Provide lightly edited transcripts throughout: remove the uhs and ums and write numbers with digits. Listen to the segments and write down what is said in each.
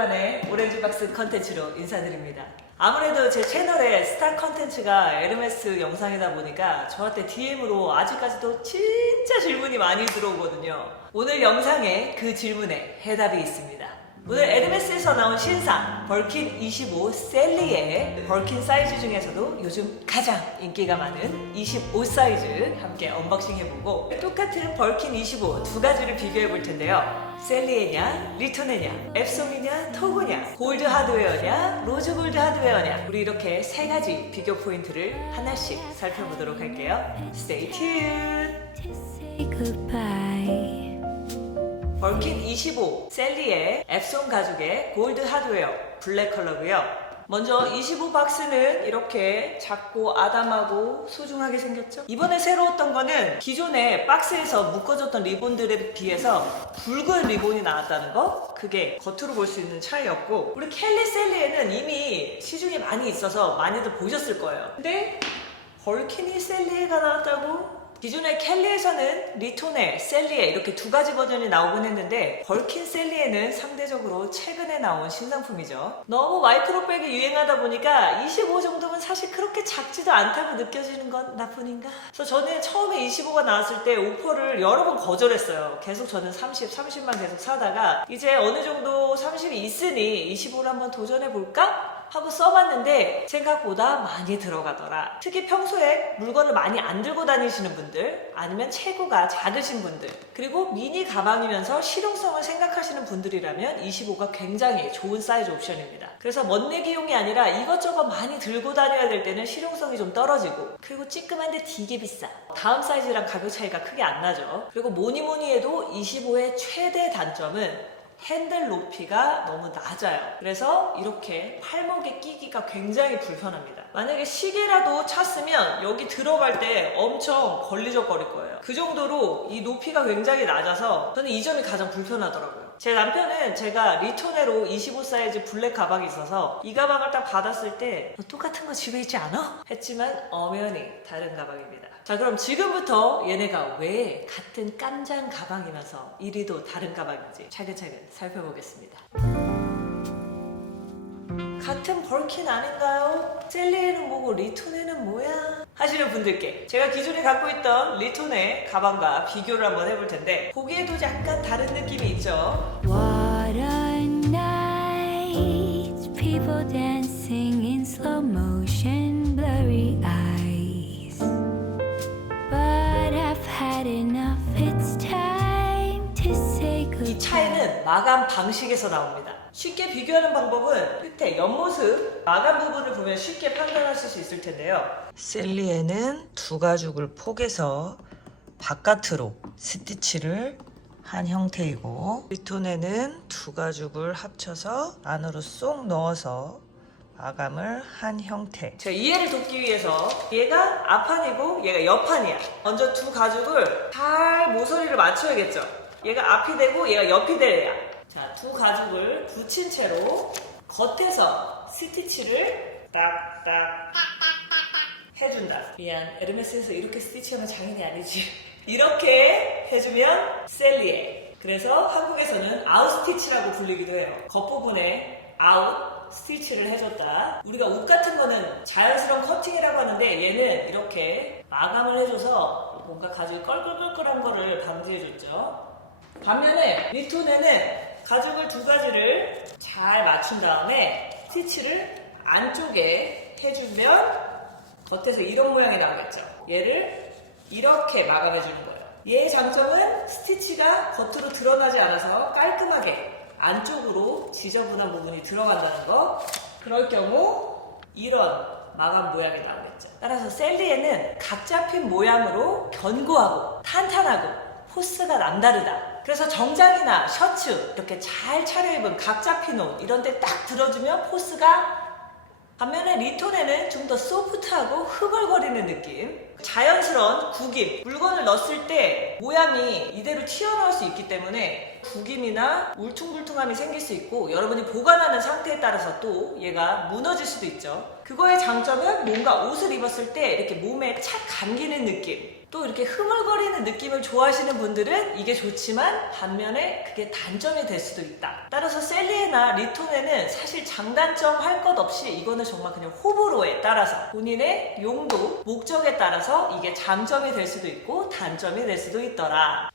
오랜만에 오렌지 박스 컨텐츠로 인사드립니다. 아무래도 제 채널에 스타 컨텐츠가 에르메스 영상이다 보니까 저한테 DM으로 아직까지도 진짜 질문이 많이 들어오거든요. 오늘 영상에 그 질문에 해답이 있습니다. 오늘 에르메스에서 나온 신상 벌킨 25 셀리의 벌킨 사이즈 중에서도 요즘 가장 인기가 많은 25 사이즈 함께 언박싱 해보고, 똑같은 벌킨 25 두 가지를 비교해 볼 텐데요. 셀리에냐, 리토네냐, 앱솜이냐, 토그냐, 골드 하드웨어냐, 로즈 골드 하드웨어냐, 우리 이렇게 세 가지 비교 포인트를 하나씩 살펴보도록 할게요. Stay tuned! 벌킨 25 셀리의 앱솜 가죽의 골드 하드웨어 블랙 컬러고요. 먼저 25 박스는 이렇게 작고 아담하고 소중하게 생겼죠? 이번에 새로웠던 거는 기존에 박스에서 묶어줬던 리본들에 비해서 붉은 리본이 나왔다는 거? 그게 겉으로 볼 수 있는 차이였고, 우리 켈리 셀리에는 이미 시중에 많이 있어서 많이들 보셨을 거예요. 근데 벌킨이 셀리에가 나왔다고? 기존의 켈리에서는 리토네, 셀리에 이렇게 두 가지 버전이 나오곤 했는데, 벌킨 셀리에는 상대적으로 최근에 나온 신상품이죠. 너무 마이크로백이 유행하다 보니까 25 정도면 사실 그렇게 작지도 않다고 느껴지는 건 나뿐인가? 그래서 저는 처음에 25가 나왔을 때 오퍼를 여러 번 거절했어요. 계속 저는 30만 계속 사다가 이제 어느 정도 30이 있으니 25를 한번 도전해볼까? 하고 써봤는데 생각보다 많이 들어가더라. 특히 평소에 물건을 많이 안 들고 다니시는 분들, 아니면 체구가 작으신 분들, 그리고 미니 가방이면서 실용성을 생각하시는 분들이라면 25가 굉장히 좋은 사이즈 옵션입니다. 그래서 멋내기용이 아니라 이것저것 많이 들고 다녀야 될 때는 실용성이 좀 떨어지고, 그리고 찌끔한데 되게 비싸. 다음 사이즈랑 가격 차이가 크게 안 나죠. 그리고 뭐니 해도 25의 최대 단점은 핸들 높이가 너무 낮아요. 그래서 이렇게 팔목에 끼기가 굉장히 불편합니다. 만약에 시계라도 찼으면 여기 들어갈 때 엄청 걸리적거릴 거예요. 그 정도로 이 높이가 굉장히 낮아서 저는 이 점이 가장 불편하더라고요. 제 남편은 제가 리토네로 25 사이즈 블랙 가방이 있어서 이 가방을 딱 받았을 때 너 똑같은 거 집에 있지 않아? 했지만 엄연히 다른 가방입니다. 자, 그럼 지금부터 얘네가 왜 같은 깜장 가방이면서 이리도 다른 가방인지 차근차근 살펴보겠습니다. 같은 벌킨 아닌가요? 셀리에는 뭐고 리토네는 뭐야? 하시는 분들께 제가 기존에 갖고 있던 리토네 가방과 비교를 한번 해볼 텐데, 보기에도 약간 다른 느낌이 있죠? What a night, people dancing in slow motion, blurry eyes. But I've had enough, it's time to say goodbye. 이 차이는 마감 방식에서 나옵니다. 쉽게 비교하는 방법은 끝에 옆모습 마감 부분을 보면 쉽게 판단하실 수 있을 텐데요. 셀리에는 두 가죽을 포개서 바깥으로 스티치를 한 형태이고, 리토네는 두 가죽을 합쳐서 안으로 쏙 넣어서 마감을 한 형태. 제가 이해를 돕기 위해서 얘가 앞판이고 얘가 옆판이야. 먼저 두 가죽을 잘 모서리를 맞춰야겠죠. 얘가 앞이 되고 얘가 옆이 돼야. 자, 두 가죽을 붙인 채로 겉에서 스티치를 딱딱 해준다. 미안, 에르메스에서 이렇게 스티치하면 장인이 아니지. 이렇게 해주면 셀리에. 그래서 한국에서는 아웃 스티치라고 불리기도 해요. 겉부분에 아웃 스티치를 해줬다. 우리가 옷 같은 거는 자연스러운 커팅이라고 하는데, 얘는 이렇게 마감을 해줘서 뭔가 가죽이 껄껄껄껄한 거를 방지해줬죠. 반면에 리토네는 가죽을 두 가지를 잘 맞춘 다음에 스티치를 안쪽에 해주면 겉에서 이런 모양이 나오겠죠. 얘를 이렇게 마감해주는 거예요. 얘의 장점은 스티치가 겉으로 드러나지 않아서 깔끔하게 안쪽으로 지저분한 부분이 들어간다는 거. 그럴 경우 이런 마감 모양이 나오겠죠. 따라서 셀리에는 각 잡힌 모양으로 견고하고 탄탄하고 포스가 남다르다. 그래서 정장이나 셔츠 이렇게 잘 차려입은 각 잡힌 옷 이런 데 딱 들어주면 포스가, 반면에 리토네는 좀 더 소프트하고 흐물거리는 느낌. 자연스러운 구김, 물건을 넣었을 때 모양이 이대로 튀어나올 수 있기 때문에 구김이나 울퉁불퉁함이 생길 수 있고 여러분이 보관하는 상태에 따라서 또 얘가 무너질 수도 있죠. 그거의 장점은 뭔가 옷을 입었을 때 이렇게 몸에 착 감기는 느낌, 또 이렇게 흐물거리는 느낌을 좋아하시는 분들은 이게 좋지만 반면에 그게 단점이 될 수도 있다. 따라서 셀리에나 리톤에는 사실 장단점 할 것 없이 이거는 정말 그냥 호불호에 따라서 본인의 용도, 목적에 따라서 이게 장점이 될 수도 있고 단점이 될 수도 있더라.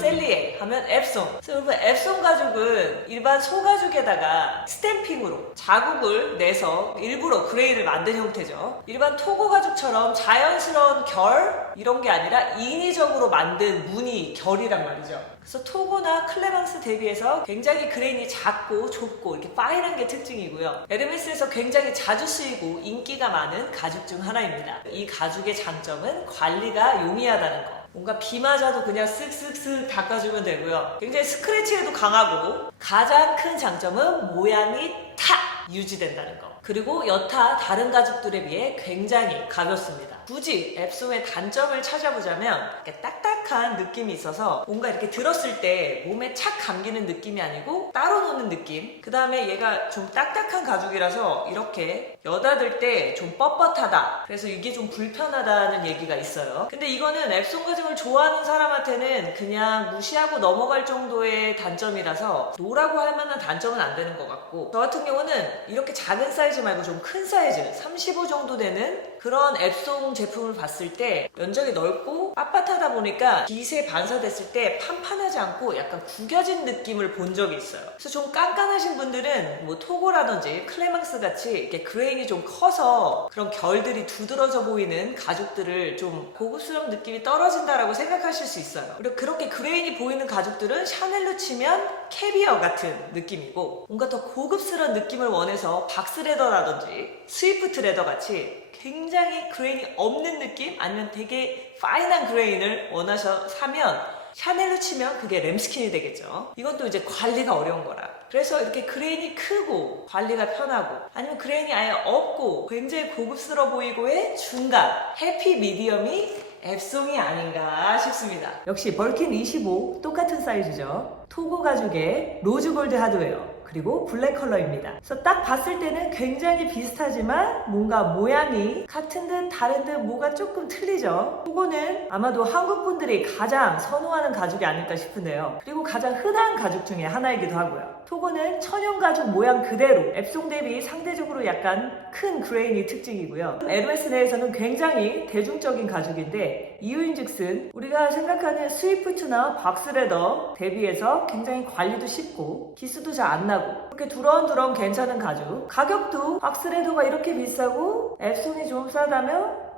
셀리에 하면 앱송. 그래서 여러분 앱송 가죽은 일반 소가죽에다가 스탬핑으로 자국을 내서 일부러 그레이를 만든 형태죠. 일반 토고 가죽처럼 자연스러운 결 이런 게 아니라 인위적으로 만든 무늬 결이란 말이죠. 그래서 토고나 클레망스 대비해서 굉장히 그레인이 작고 좁고 이렇게 파인한 게 특징이고요. 에르메스에서 굉장히 자주 쓰이고 인기가 많은 가죽 중 하나입니다. 이 가죽의 장점은 관리가 용이하다는 거. 뭔가 비 맞아도 그냥 쓱쓱쓱 닦아주면 되고요. 굉장히 스크래치에도 강하고 가장 큰 장점은 모양이 탁 유지된다는 거. 그리고 여타 다른 가죽들에 비해 굉장히 가볍습니다. 굳이 앱송의 단점을 찾아보자면 이렇게 딱딱한 느낌이 있어서 뭔가 이렇게 들었을 때 몸에 착 감기는 느낌이 아니고 따로 노는 느낌. 그 다음에 얘가 좀 딱딱한 가죽이라서 이렇게 여닫을 때 좀 뻣뻣하다. 그래서 이게 좀 불편하다는 얘기가 있어요. 근데 이거는 앱송 가죽을 좋아하는 사람한테는 그냥 무시하고 넘어갈 정도의 단점이라서 노라고 할 만한 단점은 안 되는 것 같고, 저 같은 경우는 이렇게 작은 사이즈 말고 좀 큰 사이즈 35 정도 되는 그런 앱송 제품을 봤을 때 면적이 넓고 빳빳하다 보니까 빛에 반사됐을 때 판판하지 않고 약간 구겨진 느낌을 본 적이 있어요. 그래서 좀 깐깐하신 분들은 뭐 토고라든지 클레망스 같이 이렇게 그레인이 좀 커서 그런 결들이 두드러져 보이는 가죽들을 좀 고급스러운 느낌이 떨어진다라고 생각하실 수 있어요. 그리고 그렇게 그레인이 보이는 가죽들은 샤넬로 치면 캐비어 같은 느낌이고, 뭔가 더 고급스러운 느낌을 원해서 박스레더라든지 스위프트 레더 같이 굉장히 그레인이 없는 느낌, 아니면 되게 파인한 그레인을 원하셔 사면 샤넬로 치면 그게 램스킨이 되겠죠. 이건 또 이제 관리가 어려운 거라. 그래서 이렇게 그레인이 크고 관리가 편하고, 아니면 그레인이 아예 없고 굉장히 고급스러워 보이고의 중간 해피 미디엄이 앱송이 아닌가 싶습니다. 역시 벌킨 25 똑같은 사이즈죠. 토고 가죽의 로즈골드 하드웨어, 그리고 블랙 컬러입니다. 그래서 딱 봤을 때는 굉장히 비슷하지만 뭔가 모양이 같은 듯 다른 듯 뭐가 조금 틀리죠. 토고는 아마도 한국 분들이 가장 선호하는 가죽이 아닐까 싶은데요. 그리고 가장 흔한 가죽 중에 하나이기도 하고요. 토고는 천연 가죽 모양 그대로 앱송 대비 상대적으로 약간 큰 그레인이 특징이고요. 에르메스 내에서는 굉장히 대중적인 가죽인데, 이유인즉슨 우리가 생각하는 스위프트나 박스레더 대비해서 굉장히 관리도 쉽고 기스도 잘 안 나고 이렇게 두런두런 괜찮은 가죽. 가격도 박스레더가 이렇게 비싸고 앱송이 좀 싸다면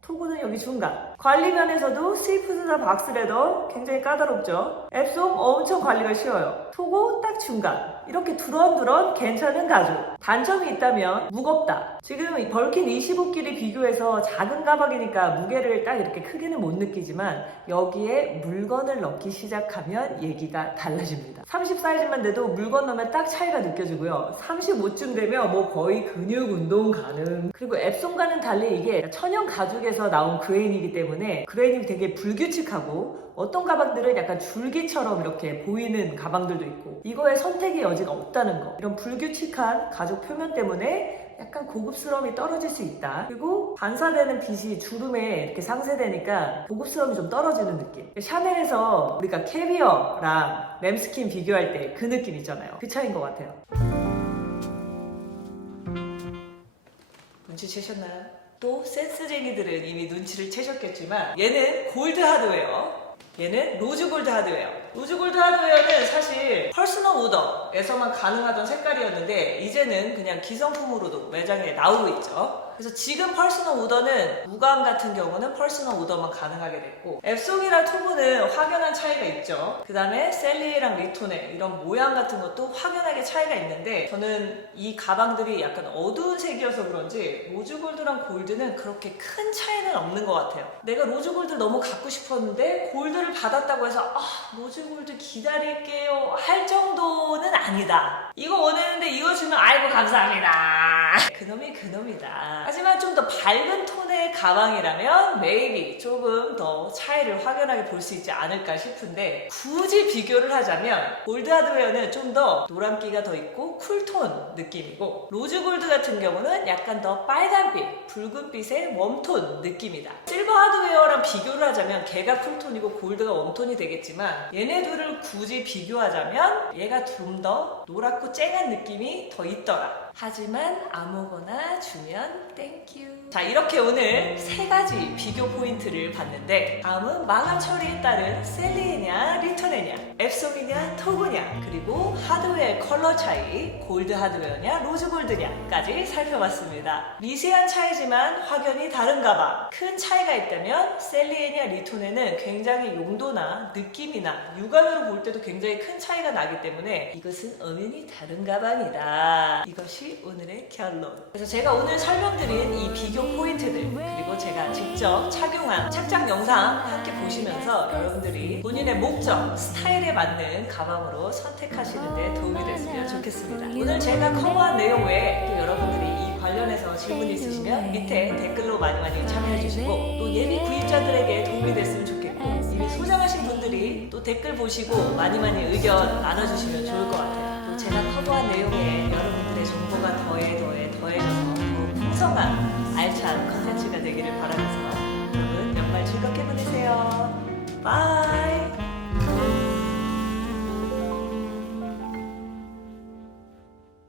토고는 여기 중간. 관리 면에서도 스위프트나 박스레더 굉장히 까다롭죠. 앱송 엄청 관리가 쉬워요. 토고 딱 중간. 이렇게 두런두런 괜찮은 가죽. 단점이 있다면 무겁다. 지금 이 벌킨 25끼리 비교해서 작은 가방이니까 무게를 딱 이렇게 크게는 못 느끼지만 여기에 물건을 넣기 시작하면 얘기가 달라집니다. 30 사이즈만 돼도 물건 넣으면 딱 차이가 느껴지고요. 35쯤 되면 뭐 거의 근육 운동 가능. 그리고 앱송과는 달리 이게 천연 가죽에서 나온 그레인이기 때문에 그레인이 되게 불규칙하고, 어떤 가방들은 약간 줄기처럼 이렇게 보이는 가방들도 있고, 이거에 선택의 여지가 없다는 거. 이런 불규칙한 가죽 표면 때문에 약간 고급스러움이 떨어질 수 있다. 그리고 반사되는 빛이 주름에 이렇게 상쇄되니까 고급스러움이 좀 떨어지는 느낌. 샤넬에서 우리가 캐비어랑 램스킨 비교할 때 그 느낌 있잖아요. 그 차이인 것 같아요. 눈치채셨나요? 또 센스쟁이들은 이미 눈치를 채셨겠지만 얘는 골드 하드웨어, 얘는 로즈골드 하드웨어. 로즈골드 하드웨어는 사실 퍼스널 오더에서만 가능하던 색깔이었는데 이제는 그냥 기성품으로도 매장에 나오고 있죠. 그래서 지금 퍼스널 오더는 무감 같은 경우는 퍼스널 오더만 가능하게 됐고, 앱송이랑 토고는 확연한 차이가 있죠. 그 다음에 셀리에랑 리톤에 이런 모양 같은 것도 확연하게 차이가 있는데, 저는 이 가방들이 약간 어두운 색이어서 그런지 로즈골드랑 골드는 그렇게 큰 차이는 없는 것 같아요. 내가 로즈골드를 너무 갖고 싶었는데 골드를 받았다고 해서 로즈골드 기다릴게요 할 정도는 아니다. 이거 원했는데 이거 주면 아이고 감사합니다. 그놈이 그놈이다. 하지만 좀 더 밝은 톤의 가방이라면 maybe 조금 더 차이를 확연하게 볼 수 있지 않을까 싶은데, 굳이 비교를 하자면 골드 하드웨어는 좀 더 노란기가 더 있고 쿨톤 느낌이고, 로즈 골드 같은 경우는 약간 더 빨간빛, 붉은빛의 웜톤 느낌이다. 실버 하드웨어랑 비교를 하자면 걔가 쿨톤이고 골드가 웜톤이 되겠지만, 얘네 둘을 굳이 비교하자면 얘가 좀 더 노랗고 쨍한 느낌이 더 있더라. 하지만 아무거나 주면 땡큐. 자, 이렇게 오늘 세 가지 비교 포인트를 봤는데, 다음은 마감 처리에 따른 셀리에냐 리턴에냐, 앱송이냐 토그냐, 그리고 하드웨어 컬러 차이, 골드 하드웨어냐 로즈 골드냐까지 살펴봤습니다. 미세한 차이지만 확연히 다른 가방, 큰 차이가 있다면 셀리에냐 리턴에는 굉장히 용도나 느낌이나 육안으로 볼 때도 굉장히 큰 차이가 나기 때문에 이것은 엄연히 다른 가방이다. 이것이 오늘의 결론. 그래서 제가 오늘 설명드린 이 비교 포인트들, 그리고 제가 직접 착용한 착장 영상 함께 보시면서 여러분들이 본인의 목적, 스타일에 맞는 가방으로 선택하시는 데 도움이 됐으면 좋겠습니다. 오늘 제가 커버한 내용 외에 또 여러분들이 이 관련해서 질문 있으시면 밑에 댓글로 많이 참여해 주시고, 또 예비 구입자들에게 도움이 됐으면 좋겠고, 이미 소장하신 분들이 또 댓글 보시고 많이 의견 나눠주시면 좋을 것 같아요. 또 제가 커버한 내용에 여러분들의 정보가 더해져서 더욱 풍성한 알찬 컨텐츠가 되기를 바라면서, 여러분 연말 즐겁게 보내세요. 바이.